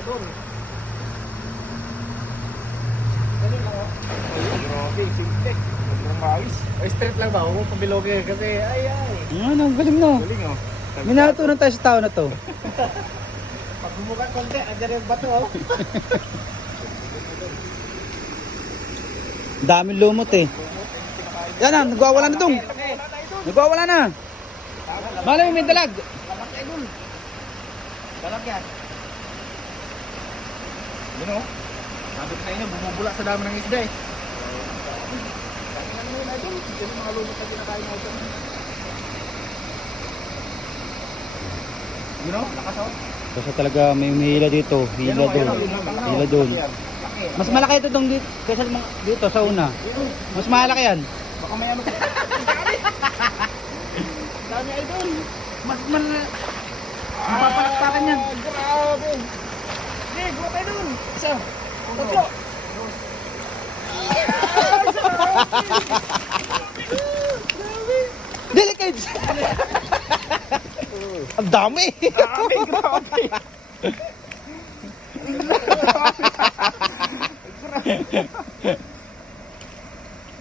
idol. Ganyan lang, oh. Ay, grabe, simple. Sobrang maayos. Ay, straight lang ba? Huwag pabilogi kasi, ay. Ano, ang galing no. Galing, oh. May natutunan tayo sa tao na to. Pag bumuka konti, andyan yung bato, oh. Daming lumot eh. Yan na, nagwawala na tong. Nagwawala na. Malay mo may dalag. Lamak, idol. Dalag yan. Yun, oh. Sabi ko sa inyo, bumubula sa dami ng isda, eh. Tingnan mo yun, idol. Yung mga lumot na kinakain na ito. You know, lakas, oh. Kasi talaga may humihila dito. Hila doon. Hila doon. Mas malaki ito itong dito, kaysa dito sa una. Mas malaki yan. Baka may ano. Dami, idol. Mas mapapalakpakan yan. Grabe. Sige, buka tayo dun. Isa. Tatlo. Delicate! Ang dami! Grabe.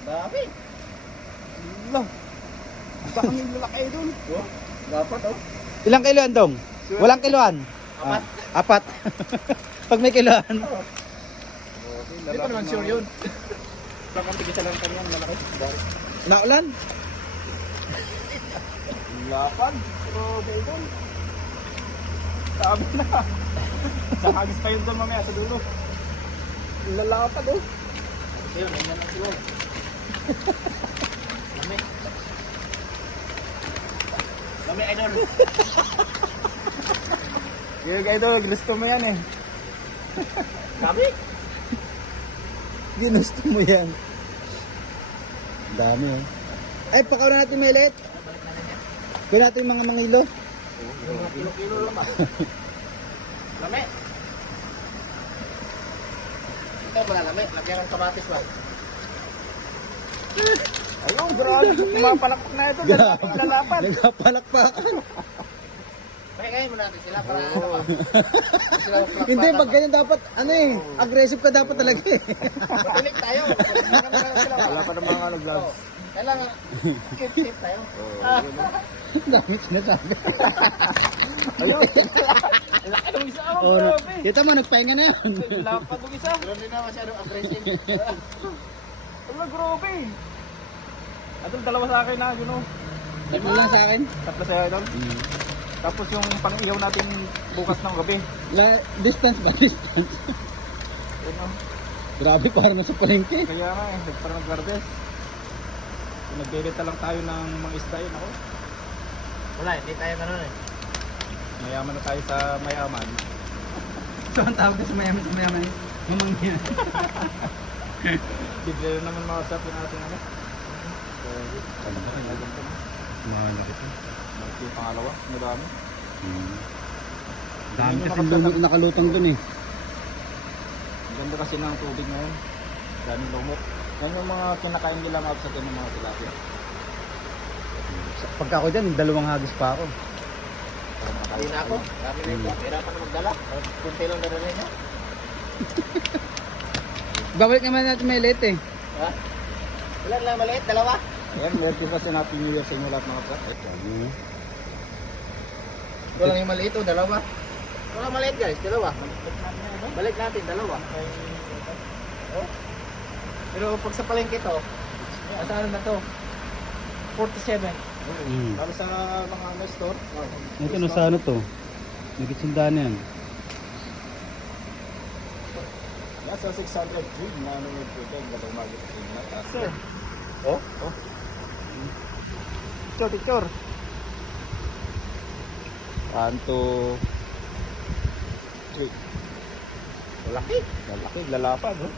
Dami. Lang. Baka may lalaki dun. Dapat, oh. Ilang kiloan dong? Walang kiloan? Apat. Apat. Pag may kiloan. Hindi pa naman sure yun. Baka tigisan lang kanyan, malaki. Naulan? Lapad. Grabe dun. Sabi na. Nakagis pa yun dun mamaya sa dulo. Lalapad, oh. Ayun, ganyan lang sila. Lami. Lami, idol. Sige, idol. Gusto mo yan, eh. Lami. Ginusto mo yan. Dami oh. Ay, pakaw na natin may liit. Gawin natin yung mga mangilo. Kilo-kilo lang ba? Lami. Ito ba lami? Lagyan ng kamatis ba? Ayun, grabe. Pumapalakpak na ito. Lalapad. Nagpapalakpakan. Pakikain mo natin sila para ano ba? Sila palakpakan. Hindi, pag ganyan dapat, ano eh, aggressive ka dapat talaga eh. Matinik tayo. Wala pa namang ano gloves. Kailangan keep tayo. Dami sinasabi. Ayun. Laki ng isa ako, Oh, grabe. kita mo, nagpahinga na yan. Lapad ng isa. Pero hindi na masyadong aggressive. Wala, grabe. Atol, dalawa sa akin na, you know. Tatlo lang sa akin. Tatlo sa'yo, idol. Tapos yung pang-iyaw natin bukas ng gabi. Distance ba? Distance. Yun, oh. Grabe, parang nasa palengke. Kaya nga eh, parang nag-gardes. Nagbebenta lang tayo ng mga isda yun ako. Wala, hindi tayo ganun eh. Mayaman na tayo sa mayaman. So, ang tawag sa mayaman eh. Mamang niya. Bigla naman mga usap yung ating ano. So, Mahal na kita. yung pangalawa, madami. Dami kasi nakalutang dun eh. Ang ganda kasi ng tubig ngayon. Daming lumot. Yan yung mga kinakain nila mga sa ng mga tilapia. Pagka ako dyan, dalawang hagis pa ako. Hindi na ako. Dami na ito. Hirapan na magdala. Kunti lang dadala niya. Babalik naman natin may liit eh. Ha? Ilan lang maliit? Dalawa? Ayan, meron kasi natin New Year sa inyo lahat mga kapatid. Ito lang yung maliit o dalawa. Wala maliit guys, dalawa. Balik natin, dalawa. Oh. Pero pag sa palengke to, sa ano na to? 47. Para sa mga store. Ito na sa ano to? Nagitsundaan yan. Nasa 600 feet na ano yung tubig na lumagit sa inyo. Sir. Oh? Oh. Picture. 1, 2, 3. Lalaki. Lalapad, oh.